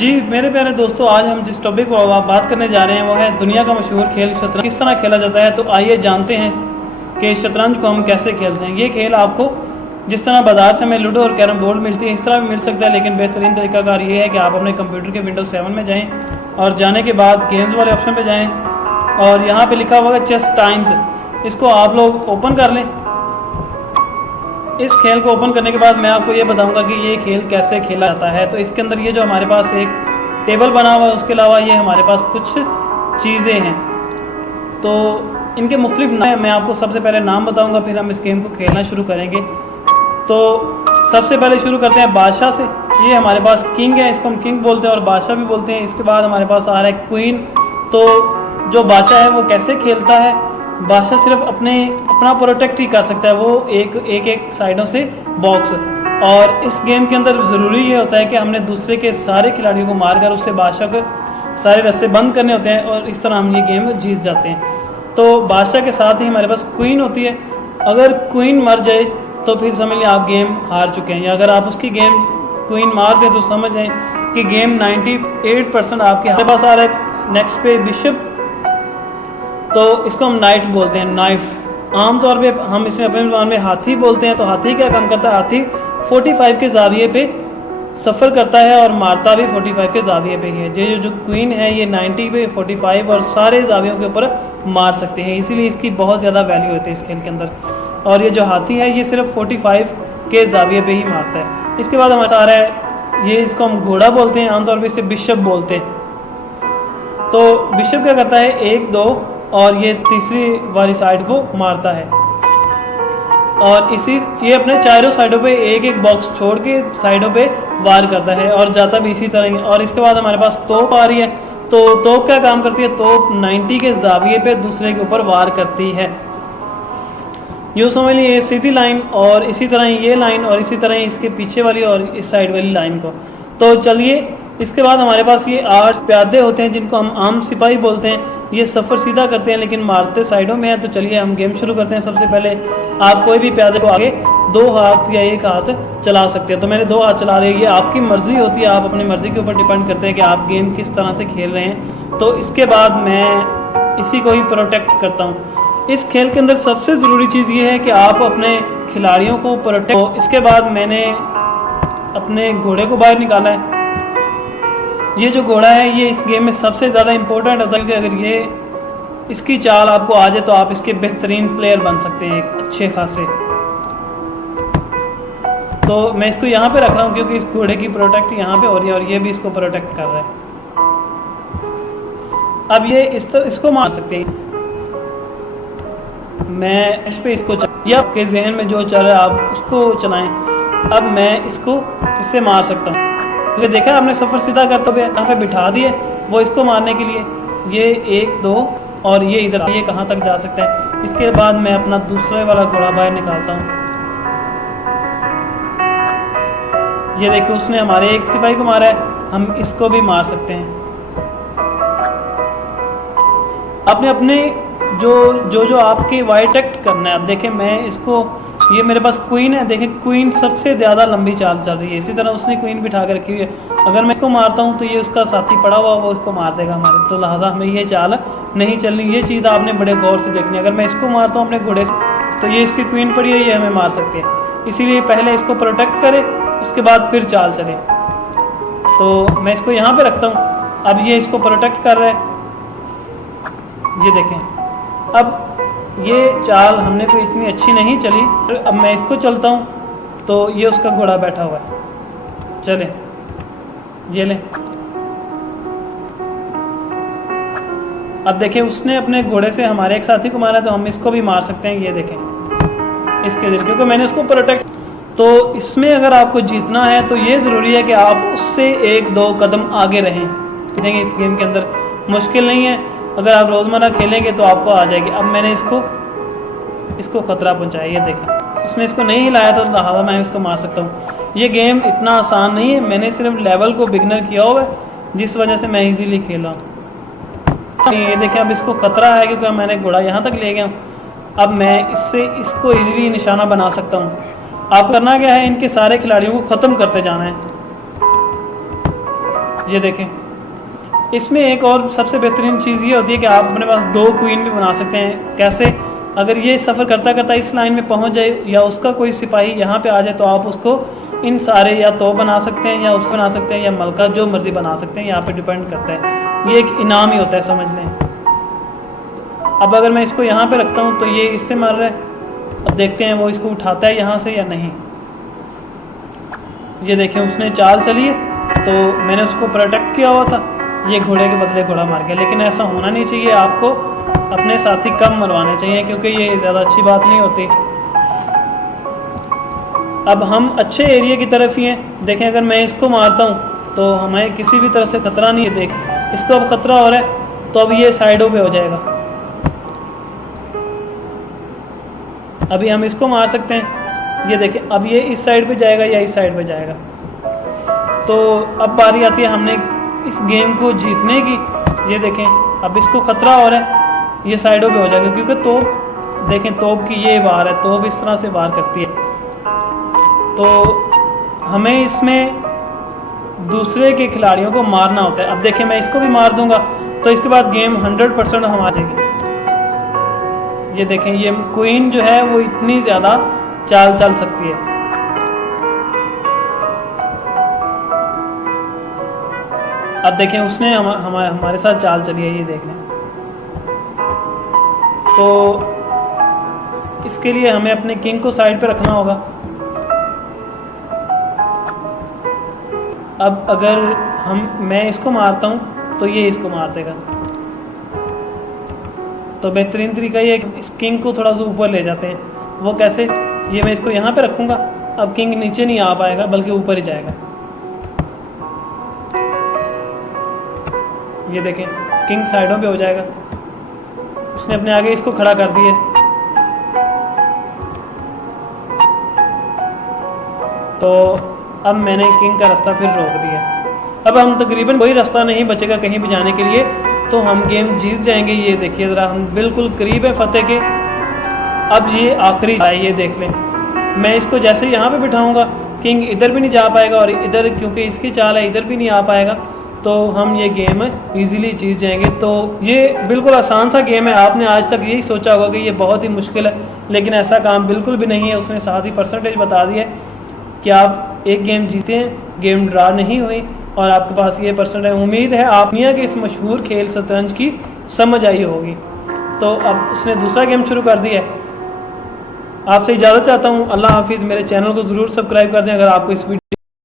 जी मेरे प्यारे दोस्तों, आज हम जिस टॉपिक पर बात करने जा रहे हैं वो है दुनिया का मशहूर खेल शतरंज किस तरह खेला जाता है। तो आइए जानते हैं कि शतरंज को हम कैसे खेलते हैं। ये खेल आपको जिस तरह बाजार से हमें लूडो और कैरम बोर्ड मिलती है इस तरह भी मिल सकता है, लेकिन बेहतरीन तरीकाकार ये है कि आप अपने कंप्यूटर के विंडोज 7 में जाएँ और जाने के बाद गेम्स वाले ऑप्शन पर जाएँ और यहाँ पर लिखा हुआ है चेस टाइम्स, इसको आप लोग ओपन कर लें। इस खेल को ओपन करने के बाद मैं आपको ये बताऊंगा कि ये खेल कैसे खेला जाता है। तो इसके अंदर ये जो हमारे पास एक टेबल बना हुआ है, उसके अलावा ये हमारे पास कुछ चीज़ें हैं। तो इनके मुख्तलिफ नाम मैं आपको सबसे पहले नाम बताऊंगा, फिर हम इस गेम को खेलना शुरू करेंगे। तो सबसे पहले शुरू करते हैं बादशाह से। ये हमारे पास किंग है, इसको हम किंग बोलते हैं और बादशाह भी बोलते हैं। इसके बाद हमारे पास आ रहा है क्वीन। तो जो बादशाह है वो कैसे खेलता है, बादशाह सिर्फ अपना प्रोटेक्ट ही कर सकता है, वो एक साइडों से बॉक्स। और इस गेम के अंदर ज़रूरी ये होता है कि हमने दूसरे के सारे खिलाड़ियों को मारकर उससे बादशाह के सारे रास्ते बंद करने होते हैं और इस तरह हम ये गेम जीत जाते हैं। तो बादशाह के साथ ही हमारे पास क्वीन होती है। अगर क्वीन मर जाए तो फिर समझ लें आप गेम हार चुके हैं, या अगर आप उसकी गेम क्वीन मार दें तो समझ जाएँ कि गेम 98% आपके हमारे पास आ रहा है। नेक्स्ट पे बिशप, तो इसको हम नाइट बोलते हैं, नाइफ। आमतौर पे हम इसमें अपने ज़बान में हाथी बोलते हैं। तो हाथी क्या काम करता है, हाथी 45 के जाविये पे सफ़र करता है और मारता भी 45 के जाविये पे ही है। जो क्वीन है ये 90 पे 45 और सारे जावियों के ऊपर मार सकते हैं, इसीलिए इसकी बहुत ज़्यादा वैल्यू होती है इस खेल के अंदर। और ये जो हाथी है ये सिर्फ 45 के जाविये पे ही मारता है। इसके बाद हमारे आ रहा है, ये इसको हम घोड़ा बोलते हैं, आमतौर पर इसे बिशप बोलते हैं। तो बिशप क्या करता है, 1 2 और ये तीसरी वाली साइड को मारता है और ये अपने चारों साइडों पे एक बॉक्स छोड़ के साइडों पे वार करता है और जाता भी इसी तरह ही। और इसके बाद हमारे पास तोप आ रही है। तो तोप क्या काम करती है, तोप 90 के जाविये पे दूसरे के ऊपर वार करती है। यूँ समझ लीजिए सीधी लाइन और इसी तरह ये लाइन और इसी तरह इसके पीछे वाली और इस साइड वाली लाइन को। तो चलिए, इसके बाद हमारे पास ये 8 प्यादे होते हैं जिनको हम आम सिपाही बोलते हैं। ये सफ़र सीधा करते हैं लेकिन मारते साइडों में है। तो चलिए हम गेम शुरू करते हैं। सबसे पहले आप कोई भी प्यादे को आगे 2 हाथ या 1 हाथ चला सकते हैं। तो मैंने 2 हाथ चला रही है, ये आपकी मर्ज़ी होती है, आप अपनी मर्ज़ी के ऊपर डिपेंड करते हैं कि आप गेम किस तरह से खेल रहे हैं। तो इसके बाद मैं इसी को ही प्रोटेक्ट करता हूँ। इस खेल के अंदर सबसे ज़रूरी चीज़ ये है कि आप अपने खिलाड़ियों को प्रोटेक्ट। तो इसके बाद मैंने अपने घोड़े को बाहर निकाला है। ये जो घोड़ा है ये इस गेम में सबसे ज़्यादा इम्पोर्टेंट है कि अगर ये इसकी चाल आपको आ जाए तो आप इसके बेहतरीन प्लेयर बन सकते हैं, एक अच्छे खासे। तो मैं इसको यहाँ पे रख रहा हूँ क्योंकि इस घोड़े की प्रोटेक्ट यहाँ पे हो रही है और ये भी इसको प्रोटेक्ट कर रहा है। अब ये इसको मार सकते हैं। मैं इस पे इसको या आपके जहन में जो चल रहा है आप उसको चलाएं। अब मैं इससे मार सकता हूँ क्योंकि देखा आपने सफ़र सीधा करते हुए यहाँ पे बिठा दिए वो इसको मारने के लिए। ये 1 2 और ये इधर, ये कहाँ तक जा सकता है। इसके बाद मैं अपना दूसरे वाला घोड़ा बाहर निकालता हूँ। ये देखिए उसने हमारे एक सिपाही को मारा है, हम इसको भी मार सकते हैं। अपने जो आपके वाइट एक्ट करना है। अब देखें मैं इसको, ये मेरे पास क्वीन है, देखें क्वीन सबसे ज़्यादा लंबी चाल चल रही है। इसी तरह उसने क्वीन बिठा कर रखी हुई है। अगर मैं इसको मारता हूँ तो ये उसका साथी पड़ा हुआ वो इसको मार देगा हमारे। तो लिहाजा हमें ये चाल नहीं चलनी, ये चीज़ आपने बड़े गौर से देखनी है। अगर मैं इसको मारता हूँ अपने घोड़े से तो ये इसकी क्वीन पड़ी है, ये हमें मार सकते हैं। इसीलिए पहले इसको प्रोटेक्ट करें, उसके बाद फिर चाल चले। तो मैं इसको यहाँ पर रखता हूँ। अब ये इसको प्रोटेक्ट कर रहा है, ये देखें। अब ये चाल हमने कोई इतनी अच्छी नहीं चली। अब मैं इसको चलता हूँ तो ये उसका घोड़ा बैठा हुआ है, चले ये ले। अब देखें उसने अपने घोड़े से हमारे एक साथी को मारा तो हम इसको भी मार सकते हैं। ये देखें इसके दिल, क्योंकि मैंने उसको प्रोटेक्ट। तो इसमें अगर आपको जीतना है तो ये ज़रूरी है कि आप उससे 1 2 कदम आगे रहें। देखेंगे इस गेम के अंदर मुश्किल नहीं है, अगर आप रोज़मर्रा खेलेंगे तो आपको आ जाएगी। अब मैंने इसको ख़तरा पहुंचाया, ये देखें उसने इसको नहीं हिलाया तो लिहाजा मैं इसको मार सकता हूँ। ये गेम इतना आसान नहीं है, मैंने सिर्फ लेवल को बिगनर किया हुआ है जिस वजह से मैं इजीली खेला हूँ। ये देखें अब इसको ख़तरा है क्योंकि मैंने घोड़ा यहाँ तक ले गया हूँ। अब मैं इसको इजीली निशाना बना सकता हूँ। आपको करना क्या है, इनके सारे खिलाड़ियों को ख़त्म करते जाना है। ये देखें, इसमें एक और सबसे बेहतरीन चीज़ ये होती है कि आप अपने पास 2 क्वीन भी बना सकते हैं। कैसे? अगर ये सफ़र करता करता इस लाइन में पहुंच जाए या उसका कोई सिपाही यहाँ पे आ जाए तो आप उसको इन सारे या तो बना सकते हैं या उसको बना सकते हैं या मलका, जो मर्ज़ी बना सकते हैं, यहाँ पे डिपेंड करता है। ये एक इनाम ही होता है, समझ लें। अब अगर मैं इसको यहाँ पे रखता हूँ तो ये इससे मार रहा है। अब देखते हैं वो इसको उठाता है यहाँ से या नहीं। ये देखें, उसने चाल चली है तो मैंने उसको प्रोटेक्ट किया हुआ था, ये घोड़े के बदले घोड़ा मार गया। लेकिन ऐसा होना नहीं चाहिए, आपको अपने साथी कम मरवाने चाहिए क्योंकि ये ज़्यादा अच्छी बात नहीं होती। अब हम अच्छे एरिया की तरफ ही हैं। देखें, अगर मैं इसको मारता हूँ तो हमें किसी भी तरह से खतरा नहीं है। देख, इसको अब खतरा हो रहा है तो अब ये साइडों पे हो जाएगा। अभी हम इसको मार सकते हैं। ये देखें, अब ये इस साइड पे जाएगा या इस साइड पे जाएगा। तो अब बारी आती है हमने इस गेम को जीतने की। ये देखें, अब इसको खतरा हो रहा है, ये साइडों पे हो जाएगा क्योंकि तोप, देखें तोप की ये वार है, तोप इस तरह से वार करती है। तो हमें इसमें दूसरे के खिलाड़ियों को मारना होता है। अब देखें, मैं इसको भी मार दूंगा तो इसके बाद गेम 100% हम आ जाएगी। ये देखें, ये क्वीन जो है वो इतनी ज़्यादा चाल चल सकती है। अब देखें, उसने हमारे साथ चाल चली है, ये देख लें। तो इसके लिए हमें अपने किंग को साइड पे रखना होगा। अब अगर मैं इसको मारता हूँ तो ये इसको मार देगा। तो बेहतरीन तरीका ये है कि इस किंग को थोड़ा सा ऊपर ले जाते हैं। वो कैसे? ये मैं इसको यहाँ पे रखूँगा, अब किंग नीचे नहीं आ पाएगा बल्कि ऊपर ही जाएगा। ये देखें, किंग साइडों पे हो जाएगा। उसने अपने आगे इसको खड़ा कर दिया। तो अब मैंने किंग का रास्ता फिर रोक दिया। अब हम तकरीबन कोई रास्ता नहीं बचेगा कहीं भी जाने के लिए, तो हम गेम जीत जाएंगे। ये देखिए ज़रा, हम बिल्कुल करीब है फतेह के। अब ये आखिरी है, ये देख लें। मैं इसको जैसे यहाँ पे बिठाऊंगा, किंग इधर भी नहीं जा पाएगा और इधर क्योंकि इसकी चाल है इधर भी नहीं आ पाएगा, तो हम ये गेम इजीली जीत जाएंगे। तो ये बिल्कुल आसान सा गेम है। आपने आज तक यही सोचा होगा कि ये बहुत ही मुश्किल है, लेकिन ऐसा काम बिल्कुल भी नहीं है। उसने साथ ही परसेंटेज बता दी है कि आप एक गेम जीते हैं, गेम ड्रा नहीं हुई और आपके पास ये परसेंटेज। उम्मीद है आप दुनिया के इस मशहूर खेल शतरंज की समझ आई होगी। तो अब उसने दूसरा गेम शुरू कर दिया है। आपसे इजाज़त चाहता हूँ। अल्लाह हाफिज़। मेरे चैनल को ज़रूर सब्सक्राइब कर दें अगर आपको इस वीडियो